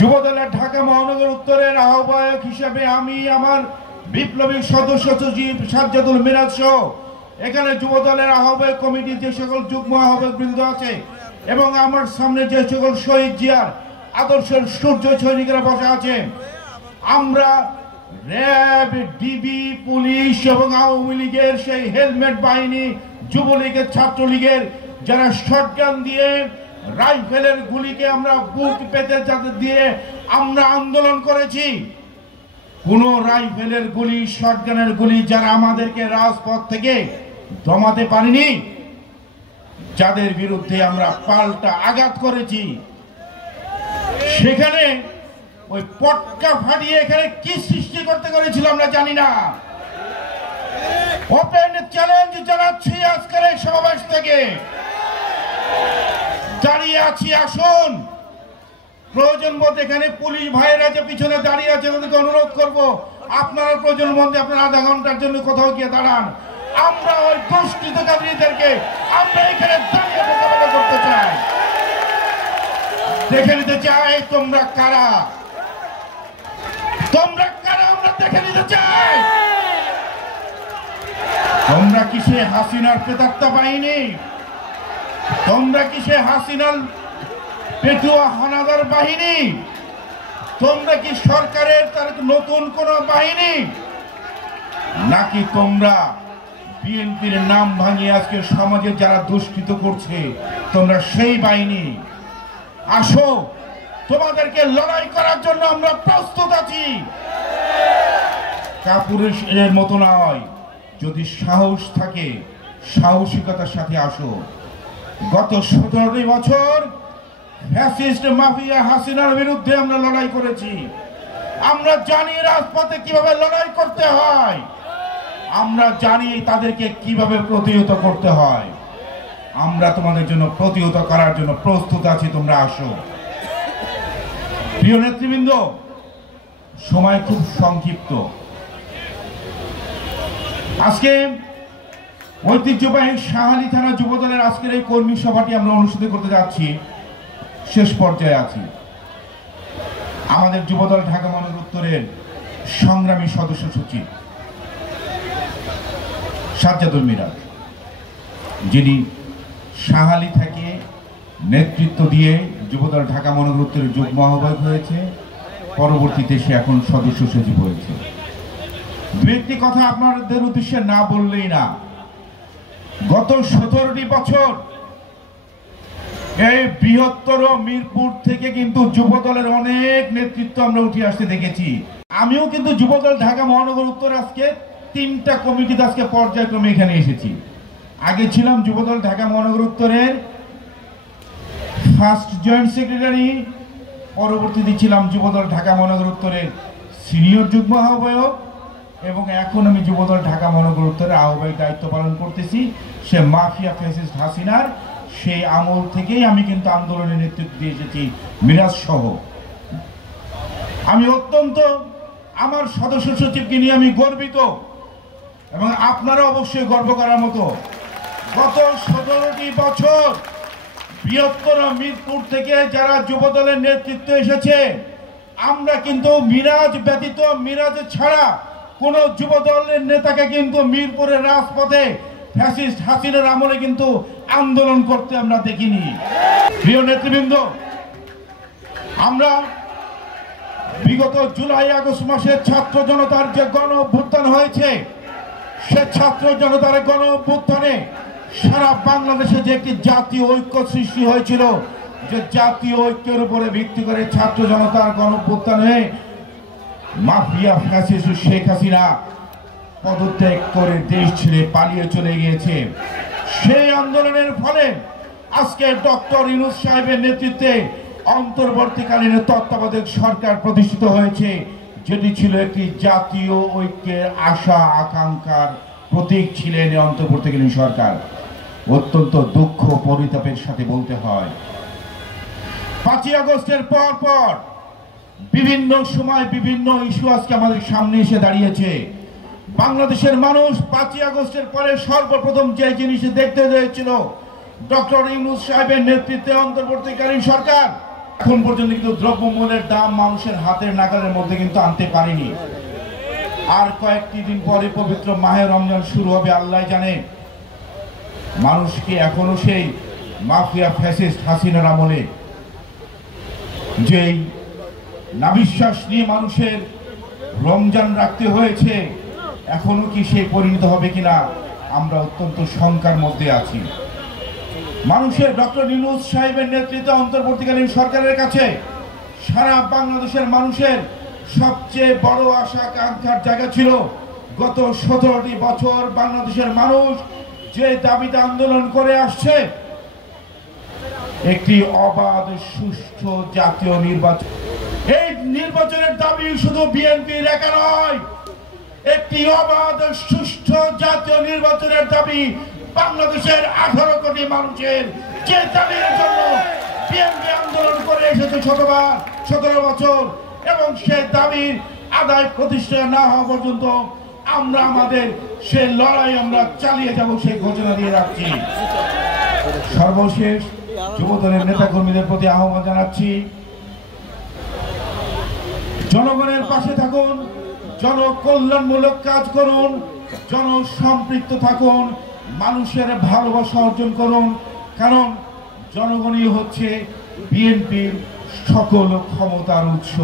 যুবদলের ঢাকা মহানগর উত্তরের আহ্বায়ক হিসেবে আমি আমার বিপ্লবী সদস্য সচিব সাজ্জাদুল মিরাজ সহ এখানে যুবদলের আহ্বায়ক কমিটির যে সকল যুগ্ম আহ্বায়ক বৃন্দ আছে এবং আমার সামনে যে সকল শহীদ জিয়ার আদর্শের সূর্য সৈনিকরা বসে আছে, আমরা র্যাব, ডিবি, পুলিশ এবং আওয়ামী লীগের সেই হেলমেট বাহিনী, যুবলীগের, ছাত্রলীগের যারা শটগান দিয়ে রাইফেলের গুলিকে আমরা বুক পেতে যাতে দিয়ে আমরা আন্দোলন করেছি, কোন রাইফেলের গুলি, শটগানের গুলি যারা আমাদেরকে রাজপথ থেকে দমাতে পারেনি, যাদের বিরুদ্ধে আমরা পাল্টা আঘাত করেছি, সেখানে ওই পটকা ফাটিয়ে এখানে কি সৃষ্টি করতে করেছিল আমরা জানি না। ওপেন চ্যালেঞ্জ জানাচ্ছি আজকের এই সমাবেশ থেকে, দাঁড়িয়ে আছি, আসুন। প্রয়োজন মতো এখানে পুলিশ ভাইয়েরা যে পিছনে দাঁড়িয়ে আছে তাদেরকে অনুরোধ করব, আপনারা প্রয়োজন মধ্যে আপনারা আধা ঘন্টার জন্য কোথাও গিয়ে দাঁড়ান। আমরা ওই দুষ্কৃতকারীদেরকে আমরা এখানে দাঁড়িয়ে মোকাবেলা করতে চাই, দেখে নিতে চাই তোমরা কারা, তোমরা কারা আমরা দেখে নিতে চাই। তোমরা কিসে হাসিনার প্রেতাত্মা বাহিনী, তোমরা কিসে হাসিনার পেটুয়া হানাদার বাহিনী, তোমরা কি সরকারের তার নতুন কোন বাহিনী, নাকি তোমরা বিএনপির নাম ভাঙিয়ে আজকে সমাজে যারা দুষ্কৃত করছে তোমরা সেই বাহিনী? আসো, তোমাদেরকে লড়াই করার জন্য আমরা প্রস্তুত আছি। কাপুরুষের মতো নয়, যদি সাহস থাকে সাহসিকতার সাথে আসো। গত 17 বছর ফ্যাসিস্ট মাফিয়া হাসিনার বিরুদ্ধে আমরা লড়াই করেছি, আমরা জানি রাজপথে কিভাবে লড়াই করতে হয়, আমরা জানি তাদেরকে কিভাবে প্রতিহত করতে হয়। আমরা তোমাদের জন্য প্রতিহত করার জন্য প্রস্তুত আছি, তোমরা আসো। প্রিয় নেতৃবৃন্দ, সময় খুব সংক্ষিপ্ত। আজকে ঐতিহ্যবাহী শাহালী থানা যুবদলের আজকের এই কর্মী সভাটি আমরা অনুষ্ঠিত করতে যাচ্ছি, শেষ পর্যায়ে আছি। আমাদের যুবদল ঢাকা মহানগর উত্তরের সংগ্রামী সদস্য সচিব সাজ্জাদুল মিরাজ, যিনি শাহালী থেকে নেতৃত্ব দিয়ে যুবদল ঢাকা মহানগর উত্তরের যুগ্ম আহ্বায়ক হয়েছে, পরবর্তীতে সে এখন সদস্য সচিব হয়েছে। দু একটি কথা আপনাদের উদ্দেশ্যে না বললেই না। গত 17টি বছর এই বৃহত্তর মিরপুর থেকে কিন্তু যুবদলের অনেক নেতৃত্ব আমরা উঠে আসতে দেখেছি। আমিও কিন্তু যুবদল ঢাকা মহানগর উত্তর আজকে 3টা কমিটিতে আজকে পর্যায়ক্রমে এখানে এসেছি। আগে ছিলাম যুবদল ঢাকা মহানগর উত্তরের ফার্স্ট জয়েন্ট সেক্রেটারি, পরবর্তীতে ছিলাম যুবদল ঢাকা মহানগর উত্তরের সিনিয়র যুগ্ম আহ্বায়ক, এবং এখন আমি যুবদল ঢাকা মহানগর উত্তরের আহ্বায়ক দায়িত্ব পালন করতেছি। সে মাফিয়া ফ্যাসিস্ট হাসিনার সেই আমল থেকেই আমি কিন্তু আন্দোলনের নেতৃত্ব দিয়ে এসেছি, মিরাজ সহ। আমি অত্যন্ত আমার সদস্য সচিবকে নিয়ে আমি গর্বিত, এবং আপনারা অবশ্যই গর্ব করার মতো। গত 17টি বছর বৃহত্তর মিরপুর থেকে যারা যুবদলের নেতৃত্ব এসেছে, আমরা কিন্তু মিরাজ ব্যতীত, মিরাজ ছাড়া কোন যুবদলের নেতাকে কিন্তু মিরপুরের রাজপথে ফ্যাসিস্ট হাসিনার আমলে কিন্তু আন্দোলন করতে আমরা দেখিনি। প্রিয় নেতৃবৃন্দ, আমরা বিগত জুলাই আগস্ট মাসে ছাত্র জনতার যে গণ অভ্যুত্থান হয়েছে, সে ছাত্র জনতার গণ অভ্যুত্থানে সারা বাংলাদেশে যে একটি জাতীয় ঐক্য সৃষ্টি হয়েছিল, যে জাতীয় ঐক্যের উপরে ভিত্তি করে ছাত্র জনতার গণ অভ্যুত্থানে মাফিয়া ফ্যাসিস্ট শেখ হাসিনা পদত্যাগ করে দেশ ছেড়ে পালিয়ে চলে গিয়েছে। সেই আন্দোলনের ফলে আজকে ডক্টর ইউনূস সাহেবের নেতৃত্বে অন্তর্বর্তীকালীন তত্ত্বাবধায়ক সরকার প্রতিষ্ঠিত হয়েছে, যেটি ছিল একটি জাতীয় ঐক্যের আশা আকাঙ্ক্ষার প্রতীক ছিলেন অন্তর্বর্তীকালীন সরকার। অত্যন্ত দুঃখ পরিতাপের সাথে বলতে হয়, 5ই আগস্টের পর বিভিন্ন সময় বিভিন্ন ইস্যু আজকে আমাদের সামনে এসে দাঁড়িয়েছে। বাংলাদেশের মানুষ 5ই আগস্টের পরে সর্বপ্রথম যে জিনিস দেখতে হয়েছিল, ডক্টর ইউনূস সাহেবের নেতৃত্বে অন্তর্বর্তীকালীন সরকার এখন পর্যন্ত কিন্তু দ্রব্যমূল্যের দাম মানুষের হাতের নাগালের মধ্যে কিন্তু আনতে পারেনি। আর কয়েকটি দিন পরে পবিত্র মাহে রমজান শুরু হবে, আল্লাহ জানে। মানুষকে এখনো সেই মাফিয়া ফ্যাসিস্ট হাসিনার আমলে যেই নাবিশ্বাস নিয়ে মানুষের রমজান রাখতে হয়েছে, এখনো কি সে পরিণত হবে কিনা আমরা অত্যন্ত শঙ্কার মধ্যে আছি। মানুষের ডক্টর ইউনূস সাহেবের নেতৃত্বে অন্তর্বর্তীকালীন সরকারের কাছে সারা বাংলাদেশের মানুষের সবচেয়ে বড় আশা আকাঙ্ক্ষার জায়গা ছিল। গত 17টি বছর বাংলাদেশের মানুষ যে দাবিতে আন্দোলন করে আসছে, একটি অবাধ সুষ্ঠু জাতীয় নির্বাচন। এই নির্বাচনের দাবি শুধু বিএনপির একা নয়, একটি অবাধ সুষ্ঠু জাতীয় নির্বাচনের দাবি বাংলাদেশের 18 কোটি মানুষের, যে দাবির জন্য বিএনপি আন্দোলন করে এসেছে 17 বছর, এবং সে দাবির আদায় প্রতিষ্ঠা না হওয়া পর্যন্ত আমরা আমাদের সে লড়াই আমরা চালিয়ে যাব, সেই ঘোষণা দিয়ে রাখছি। সর্বশেষ যুবদলের নেতাকর্মীদের প্রতি আহ্বান জানাচ্ছি, জনগণের পাশে থাকুন, জনকল্যাণমূলক কাজ করুন, জনসম্পৃক্ত থাকুন, মানুষের ভালোবাসা অর্জন করুন। কারণ জনগণই হচ্ছে বিএনপির সকল ক্ষমতার উৎস।